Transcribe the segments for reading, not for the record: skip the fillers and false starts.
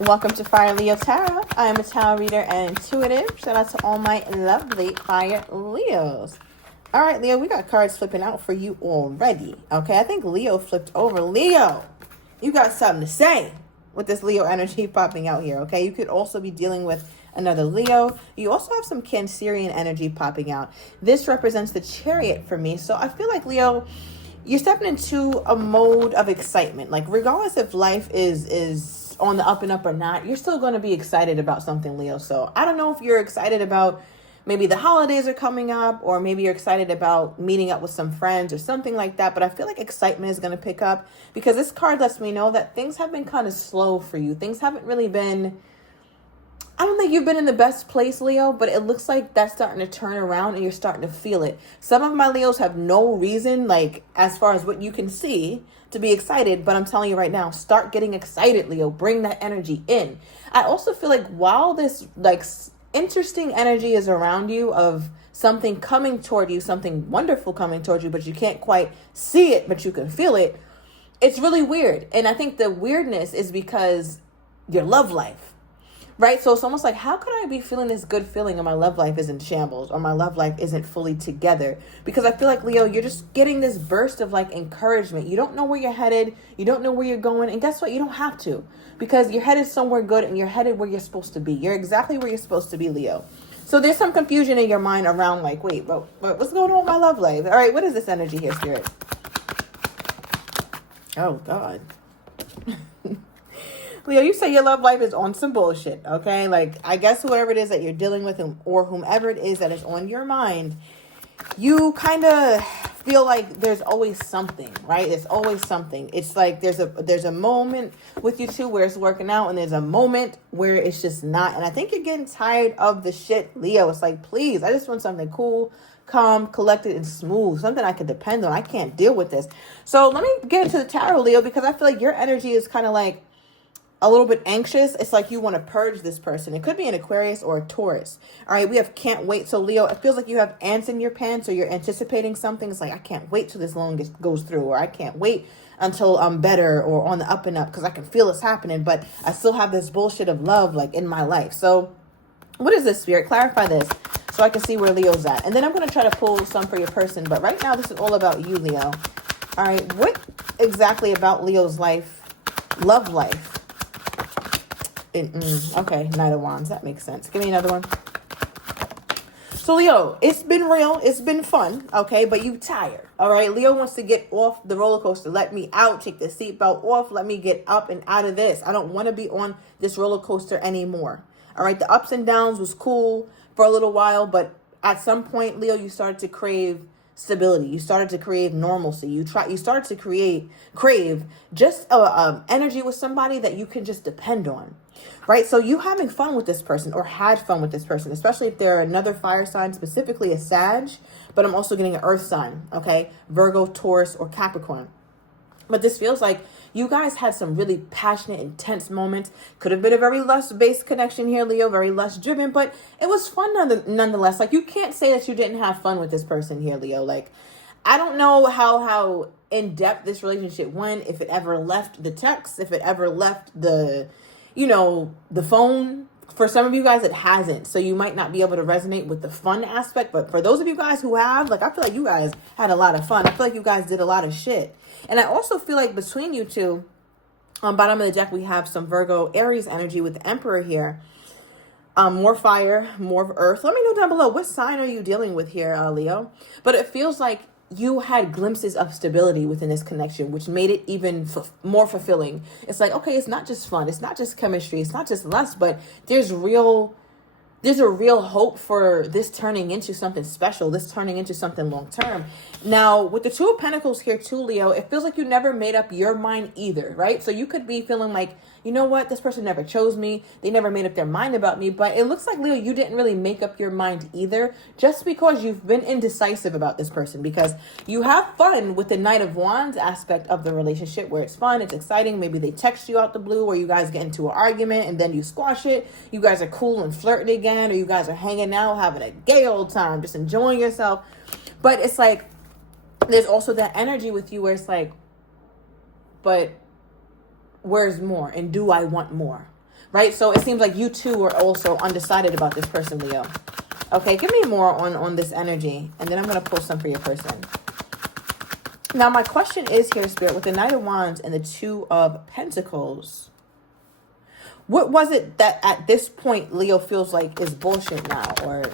Welcome to Fire Leo Tarot. I am a tarot reader and intuitive. Shout out to all my lovely Fire Leos. All right, Leo, we got cards flipping out for you already. Okay, I think Leo flipped over. Leo, you got something to say with this Leo energy popping out here, okay? You could also be dealing with another Leo. You also have some Cancerian energy popping out. This represents the Chariot for me. So I feel like, Leo, you're stepping into a mode of excitement. Like, regardless if life is on the up and up or not, you're still going to be excited about something, Leo. So I don't know if you're excited about maybe the holidays are coming up, or maybe you're excited about meeting up with some friends or something like that. But I feel like excitement is going to pick up because this card lets me know that things have been kind of slow for you. Things haven't really been, I don't think you've been in the best place, Leo, but it looks like that's starting to turn around and you're starting to feel it. Some of my Leos have no reason, like as far as what you can see, to be excited, but I'm telling you right now, start getting excited, Leo. Bring that energy in. I also feel like while this interesting energy is around you of something coming toward you, something wonderful coming toward you, but you can't quite see it, but you can feel it, it's really weird. And I think the weirdness is because your love life. Right? So it's almost like, how could I be feeling this good feeling and my love life is in shambles, or my love life isn't fully together? Because I feel like, Leo, you're just getting this burst of encouragement. You don't know where you're headed. You don't know where you're going. And guess what? You don't have to, because you're headed somewhere good and you're headed where you're supposed to be. You're exactly where you're supposed to be, Leo. So there's some confusion in your mind around wait, but what's going on with my love life? All right, what is this energy here, Spirit? Oh, God. Leo, you say your love life is on some bullshit, okay? I guess whoever it is that you're dealing with, or whomever it is that is on your mind, you kind of feel like there's always something, right? There's always something. It's like there's a moment with you two where it's working out, and there's a moment where it's just not. And I think you're getting tired of the shit, Leo. It's like, please, I just want something cool, calm, collected, and smooth. Something I can depend on. I can't deal with this. So let me get into the tarot, Leo, because I feel like your energy is kind of a little bit anxious. It's like you want to purge this person. It could be an Aquarius or a Taurus. All right, we have can't wait. So Leo, it feels like you have ants in your pants, or you're anticipating something. It's like, I can't wait till this loan goes through, or I can't wait until I'm better or on the up and up, because I can feel it's happening, but I still have this bullshit of love in my life. So what is this, Spirit? Clarify this so I can see where Leo's at. And then I'm going to try to pull some for your person. But right now, this is all about you, Leo. All right, what exactly about Leo's life, love life? Okay, Knight of Wands. That makes sense. Give me another one. So, Leo, it's been real. It's been fun, okay? But you tired, all right? Leo wants to get off the roller coaster. Let me out. Take the seatbelt off. Let me get up and out of this. I don't want to be on this roller coaster anymore, all right? The ups and downs was cool for a little while, but at some point, Leo, you started to crave stability. You started to crave normalcy. You started to crave just energy with somebody that you can just depend on, right? So you having fun with this person, or had fun with this person, especially if they're another fire sign, specifically a Sag, but I'm also getting an earth sign, okay? Virgo, Taurus, or Capricorn. But this feels like you guys had some really passionate, intense moments. Could have been a very lust-based connection here, Leo, very lust-driven, but it was fun nonetheless. You can't say that you didn't have fun with this person here, Leo. I don't know how in-depth this relationship went, if it ever left the text, if it ever left the phone. For some of you guys, it hasn't. So you might not be able to resonate with the fun aspect. But for those of you guys who have, I feel like you guys had a lot of fun. I feel like you guys did a lot of shit. And I also feel like between you two, on bottom of the deck, we have some Virgo Aries energy with the Emperor here. More fire, more of earth. Let me know down below, what sign are you dealing with here, Leo? But it feels like you had glimpses of stability within this connection, which made it even more fulfilling. It's like, okay, it's not just fun. It's not just chemistry. It's not just lust, but there's a real hope for this turning into something special, this turning into something long-term. Now, with the Two of Pentacles here too, Leo, it feels like you never made up your mind either, right? So you could be feeling like, you know what, this person never chose me. They never made up their mind about me. But it looks like, Leo, you didn't really make up your mind either, just because you've been indecisive about this person, because you have fun with the Knight of Wands aspect of the relationship, where it's fun, it's exciting. Maybe they text you out the blue, or you guys get into an argument and then you squash it. You guys are cool and flirting again, or you guys are hanging out, having a gay old time, just enjoying yourself. But it's like, there's also that energy with you where it's like, but where's more? And do I want more? right? So it seems like you too are also undecided about this person, Leo. Okay, give me more on this energy, and then I'm going to pull some for your person. Now, my question is here, Spirit, with the Knight of Wands and the Two of Pentacles, what was it that at this point Leo feels like is bullshit now? Or,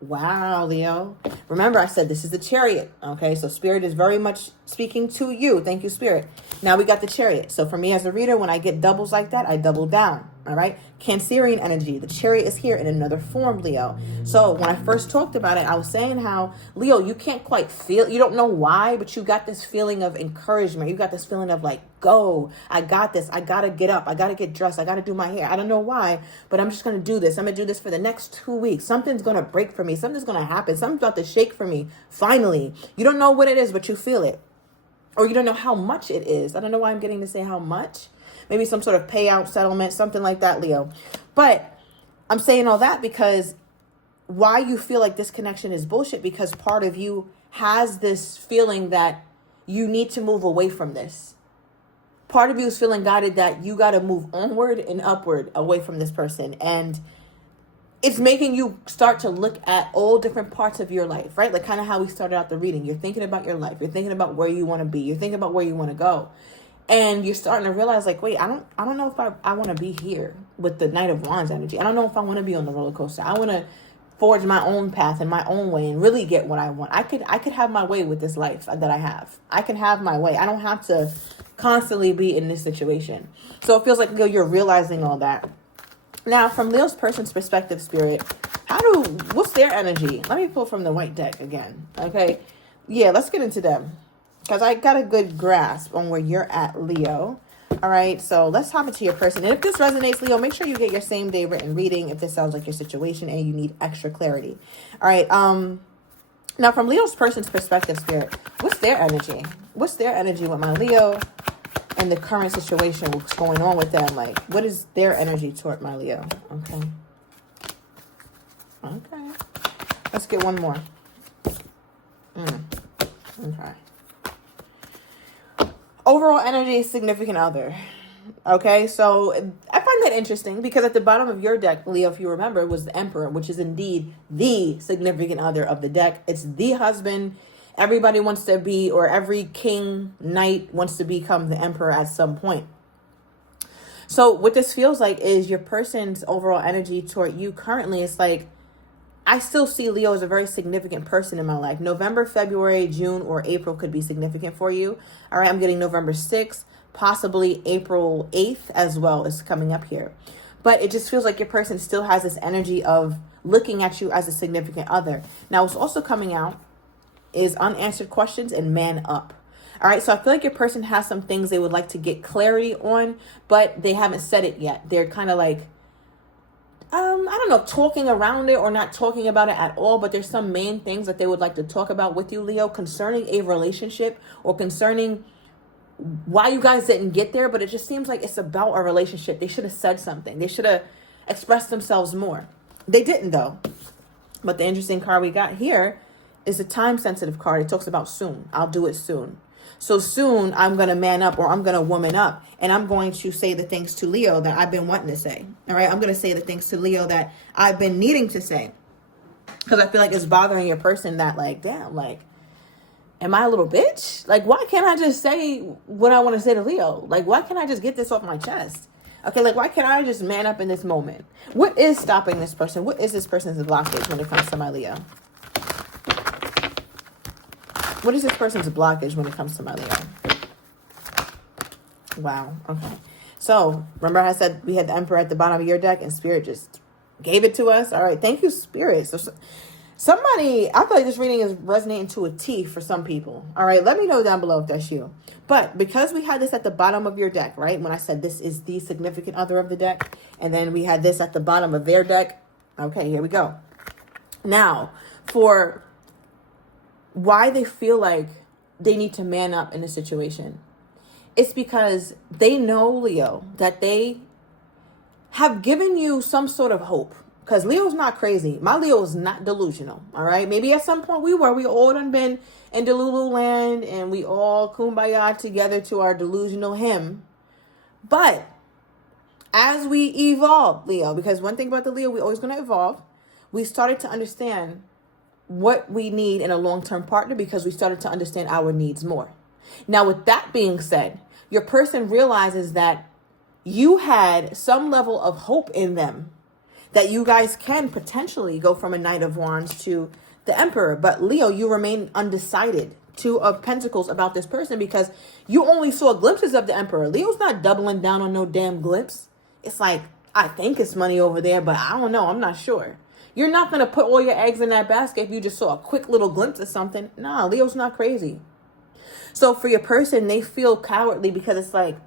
wow, Leo. Remember, I said this is the Chariot. Okay, so Spirit is very much speaking to you. Thank you, Spirit. Now we got the Chariot. So for me as a reader, when I get doubles like that, I double down. All right. Cancerian energy. The Chariot is here in another form, Leo. So when I first talked about it, I was saying how, Leo, you can't quite feel, you don't know why, but you got this feeling of encouragement. You got this feeling of like, go, I got this. I got to get up. I got to get dressed. I got to do my hair. I don't know why, but I'm just going to do this. I'm going to do this for the next 2 weeks. Something's going to break for me. Something's going to happen. Something's about to shake for me. Finally, you don't know what it is, but you feel it. Or you don't know how much it is. I don't know why I'm getting to say how much. Maybe some sort of payout settlement, something like that, Leo. But I'm saying all that because why you feel like this connection is bullshit, because part of you has this feeling that you need to move away from this. Part of you is feeling guided that you got to move onward and upward away from this person. And it's making you start to look at all different parts of your life, right? Like kind of how we started out the reading. You're thinking about your life. You're thinking about where you want to be. You're thinking about where you want to go. And you're starting to realize like, wait, I don't know if I want to be here with the Knight of Wands energy. I don't know if I want to be on the roller coaster. I want to forge my own path in my own way and really get what I want. I could have my way with this life that I have. I can have my way. I don't have to constantly be in this situation. So it feels like you're realizing all that. Now, from Leo's person's perspective, Spirit, what's their energy? Let me pull from the white deck again. Okay. Yeah, let's get into them, because I got a good grasp on where you're at, Leo. All right, so let's hop into your person. And if this resonates, Leo, make sure you get your same day written reading if this sounds like your situation and you need extra clarity. All right, now from Leo's person's perspective, Spirit, what's their energy? What's their energy with my Leo and the current situation? What's going on with them? Like, what is their energy toward my Leo? Okay. Okay. Let's get one more. Okay. Overall energy, significant other. Okay, so I find that interesting because at the bottom of your deck, Leo, if you remember, was the Emperor, which is indeed the significant other of the deck. It's the husband. Everybody wants to be, or every king, knight wants to become the Emperor at some point. So what this feels like is your person's overall energy toward you currently. It's like, I still see Leo as a very significant person in my life. November, February, June, or April could be significant for you. All right, I'm getting November 6th, possibly April 8th as well is coming up here. But it just feels like your person still has this energy of looking at you as a significant other. Now, what's also coming out is unanswered questions and man up. All right, so I feel like your person has some things they would like to get clarity on, but they haven't said it yet. They're kind of like, I don't know, talking around it or not talking about it at all, but there's some main things that they would like to talk about with you, Leo, concerning a relationship or concerning why you guys didn't get there, but it just seems like it's about a relationship. They should have said something. They should have expressed themselves more. They didn't, though. But the interesting card we got here is a time-sensitive card. It talks about soon. I'll do it soon. So soon, I'm going to man up, or I'm going to woman up, and I'm going to say the things to Leo that I've been wanting to say. All right, I'm going to say the things to Leo that I've been needing to say, because I feel like it's bothering your person that, like, damn, like, am I a little bitch? Like, why can't I just say what I want to say to Leo? Like, why can't I just get this off my chest? Okay, like, why can't I just man up in this moment? What is stopping this person? What is this person's blockage when it comes to my Leo? What is this person's blockage when it comes to my Leo? Wow. Okay. So, remember I said we had the Emperor at the bottom of your deck and Spirit just gave it to us? All right. Thank you, Spirit. So, somebody, I feel like this reading is resonating to a T for some people. All right. Let me know down below if that's you. But because we had this at the bottom of your deck, right? When I said this is the significant other of the deck, and then we had this at the bottom of their deck. Okay, here we go. Now, for why they feel like they need to man up in a situation, it's because they know, Leo, that they have given you some sort of hope. Because Leo's not crazy. My Leo is not delusional. All right. Maybe at some point we were. We all done been in Delulu land and we all kumbaya together to our delusional hymn. But As we evolve, Leo, because one thing about the Leo, we're always going to evolve. We started to understand what we need in a long-term partner because we started to understand our needs more. Now, with that being said, your person realizes that you had some level of hope in them, that you guys can potentially go from a Knight of Wands to the Emperor. But Leo, you remain undecided. Two of Pentacles about this person because you only saw glimpses of the Emperor. Leo's not doubling down on no damn glimpse. It's like, I think it's money over there, but I don't know. I'm not sure. You're not going to put all your eggs in that basket if you just saw a quick little glimpse of something. Nah, Leo's not crazy. So for your person, they feel cowardly because it's like,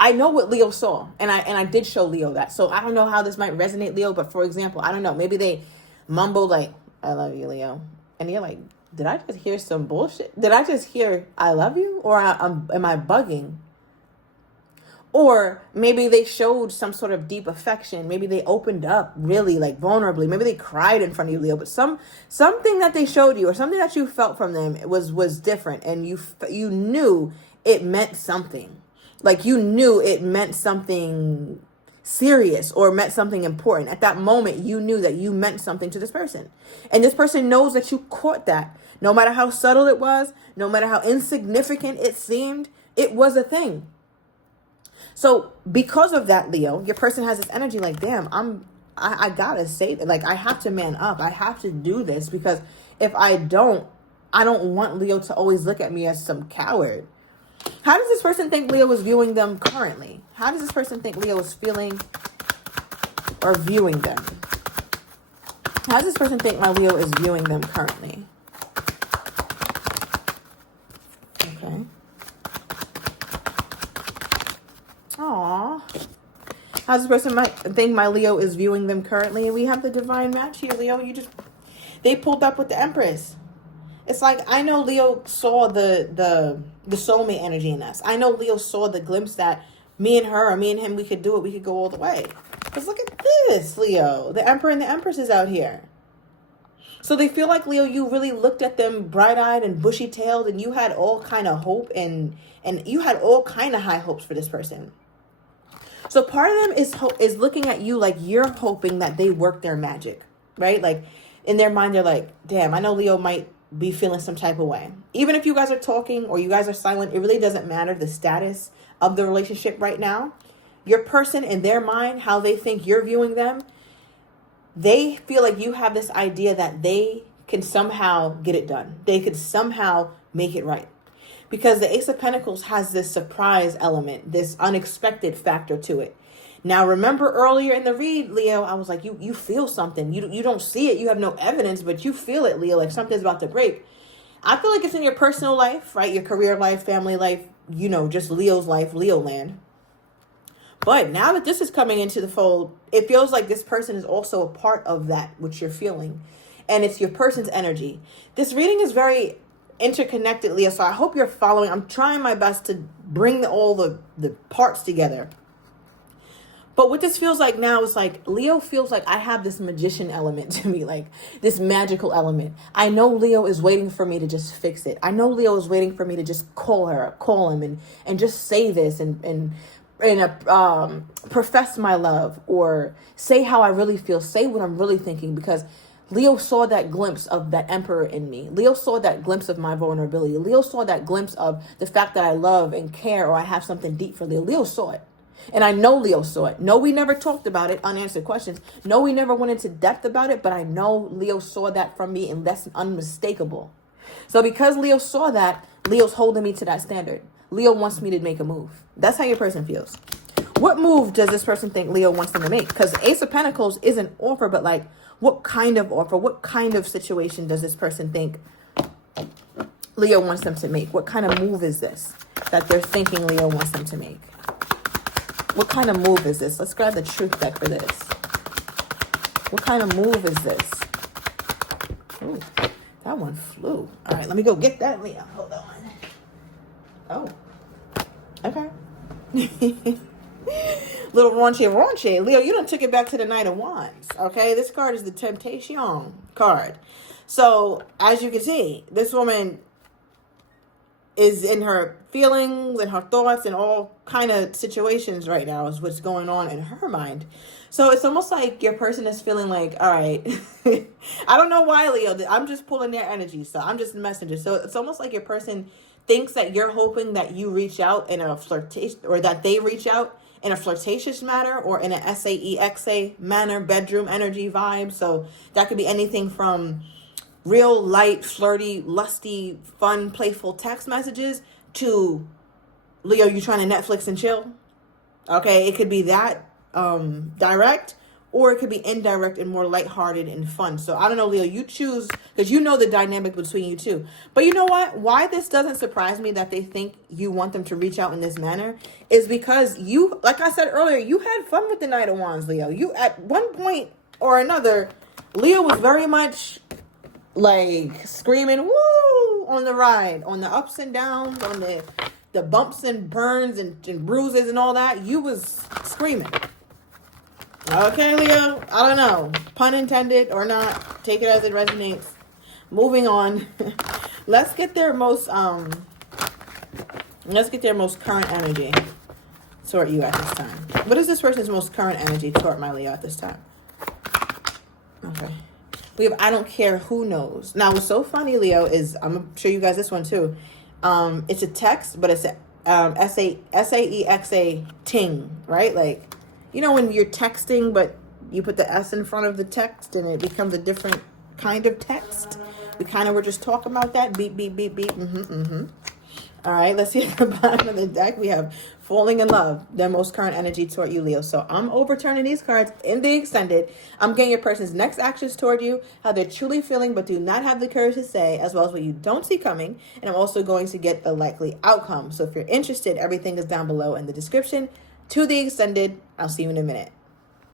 I know what Leo saw, and I did show Leo that. So I don't know how this might resonate, Leo, but for example, I don't know. Maybe they mumble like, I love you, Leo. And you're like, did I just hear some bullshit? Did I just hear I love you? Or am I bugging? Or maybe they showed some sort of deep affection. Maybe they opened up really like vulnerably. Maybe they cried in front of you, Leo. But something that they showed you or something that you felt from them was different. And you knew it meant something. Like you knew it meant something serious or meant something important. At that moment, you knew that you meant something to this person. And this person knows that you caught that. No matter how subtle it was, no matter how insignificant it seemed, it was a thing. So because of that, Leo, your person has this energy like, damn, I gotta say that. Like, I have to man up. I have to do this because if I don't want Leo to always look at me as some coward. How does this person think Leo is viewing them currently? How does this person think Leo is feeling or viewing them? How does this person think my Leo is viewing them currently? Okay. Aww. How does this person think my Leo is viewing them currently? We have the divine match here, Leo. They pulled up with the Empress. It's like, I know Leo saw the soulmate energy in us. I know Leo saw the glimpse that me and her or me and him, we could do it. We could go all the way. Because look at this, Leo. The Emperor and the Empress is out here. So they feel like, Leo, you really looked at them bright-eyed and bushy-tailed and you had all kind of hope and you had all kind of high hopes for this person. So part of them is looking at you like you're hoping that they work their magic, right? Like in their mind, they're like, damn, I know Leo might be feeling some type of way. Even if you guys are talking or you guys are silent, it really doesn't matter the status of the relationship right now. Your person in their mind, how they think you're viewing them, they feel like you have this idea that they can somehow get it done. They could somehow make it right. Because the Ace of Pentacles has this surprise element, this unexpected factor to it. Now, remember earlier in the read, Leo, I was like, you feel something. You don't see it. You have no evidence, but you feel it, Leo, like something's about to break. I feel like it's in your personal life, right? Your career life, family life, just Leo's life, Leo land. But now that this is coming into the fold, it feels like this person is also a part of that, which you're feeling. And it's your person's energy. This reading is very interconnected, Leo, so I hope you're following. I'm trying my best to bring all the parts together. But what this feels like now is like, Leo feels like I have this magician element to me, like this magical element. I know Leo is waiting for me to just fix it. I know Leo is waiting for me to just call him and just say this and profess my love or say how I really feel, say what I'm really thinking, because Leo saw that glimpse of that Emperor in me. Leo saw that glimpse of my vulnerability. Leo saw that glimpse of the fact that I love and care or I have something deep for Leo. Leo saw it. And I know Leo saw it. No, we never talked about it, unanswered questions. No, we never went into depth about it, but I know Leo saw that from me, and that's unmistakable. So because Leo saw that, Leo's holding me to that standard. Leo wants me to make a move. That's how your person feels. What move does this person think Leo wants them to make? Because Ace of Pentacles is an offer, but like, what kind of offer? What kind of situation does this person think Leo wants them to make? What kind of move is this that they're thinking Leo wants them to make? What kind of move is this? Let's grab the truth deck for this. What kind of move is this? Ooh, that one flew. All right, let me go get that, Leo. Hold on. Oh, okay. Little raunchy. Leo, you done took it back to the Knight of Wands, okay? This card is the Temptation card. So, as you can see, this woman is in her feelings and her thoughts and all kind of situations right now is what's going on in her mind. So it's almost like your person is feeling like, all right, I don't know why, Leo, I'm just pulling their energy. So I'm just a messenger. So it's almost like your person thinks that you're hoping that you reach out in a flirtation, or that they reach out in a flirtatious manner, or in a SAEXA manner, bedroom energy vibe. So that could be anything from real light, flirty, lusty, fun, playful text messages to, Leo, you trying to Netflix and chill. Okay, it could be that direct, or it could be indirect and more lighthearted and fun. So I don't know, Leo, you choose, because you know the dynamic between you two. But you know what? Why this doesn't surprise me that they think you want them to reach out in this manner is because you, like I said earlier, you had fun with the Knight of Wands, Leo. You, at one point or another, Leo was very much like screaming woo on the ride, on the ups and downs, on the bumps and burns and bruises and all that. You was screaming. Okay, Leo, I don't know, pun intended or not, take it as it resonates. Moving on. Let's get their most current energy toward you at this time. What is this person's most current energy toward my Leo at this time? Okay. We have I don't care who knows. Now, what's so funny, Leo, is I'm going to show you guys this one too. It's a text, but it's a SAEXA ting, right? Like, you know when you're texting, but you put the S in front of the text and it becomes a different kind of text? We kind of were just talking about that. Beep, beep, beep, beep. All right, let's see at the bottom of the deck. We have falling in love, their most current energy toward you, Leo. So I'm overturning these cards in the extended. I'm getting your person's next actions toward you, how they're truly feeling but do not have the courage to say, as well as what you don't see coming. And I'm also going to get the likely outcome. So if you're interested, everything is down below in the description to the extended. I'll see you in a minute.